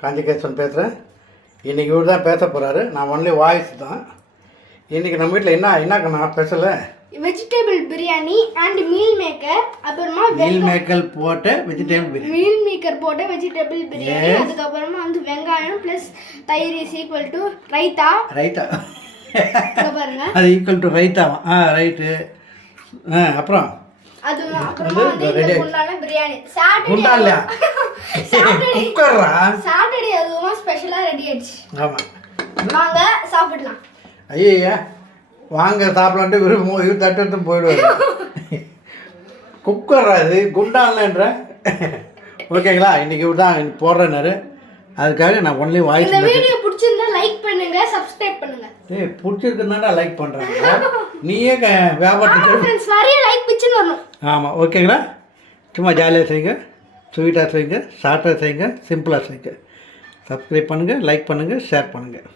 காஞ்சிகேசன் பேசுகிறேன் இன்றைக்கி இவர் தான் பேச போகிறாரு நான் ஒன்லி வாய்ஸ் தான். இன்றைக்கி நம்ம வீட்டில் என்ன என்ன நான் பேசலை? Vegetable biryani and meal maker அப்புறமா மீல் மேக்கல் போட்ட வெஜிடேபிள் பிரியாணி மீல் மேக்கர் போட்ட வெஜிடபிள் பிரியாணி அதுக்கப்புறமா வந்து வெங்காயம் ப்ளஸ் தயிர் is equal to raita. Raita. பாருங்க. அது ஈக்குவல் டு ரைத்தாவா ஆ ரைட்டு. ஆ அப்புறம்? அது அப்புறமா வந்து பிரியாணி சாட்டர்டே குக்கர்ரா சாட்டர்டே அதுவும் ஸ்பெஷலா ரெடி ஆயிடுச்சு. வாங்க சாப்பிடலாம். ஐயா வாங்க சாப்பிடலான்ட்டு விரும்ப இவர் தட்டு போயிடுவார். குக்கர் அது குண்டான்லன்ற? ஓகேங்களா? இன்றைக்கி இவர் தான் போடுறேன்னாரு. அதுக்காக நான் ஒன்லி வாய்ஸ் இந்த வீடியோ பிடிச்சிருந்தா லைக் பண்ணுங்க சப்ஸ்கிரைப் பண்ணுங்க. ஏய் பிடிச்சிருக்குன்னா லைக் பண்ணுறாங்க நீயே வியாபாரத்துக்கு ஃப்ரெண்ட்ஸ் நிறைய லைக் பிச்சுன்னு வரணும். ஆமாம் ஓகேங்களா? சும்மா ஜாலியாக செய்யுங்க. ஸ்வீட்டாக செய்யுங்க ஷார்ட்டாக செய்யுங்க சிம்பிளாக செய்யுங்க. சப்ஸ்கிரைப் பண்ணுங்கள் லைக் பண்ணுங்கள் ஷேர் பண்ணுங்கள்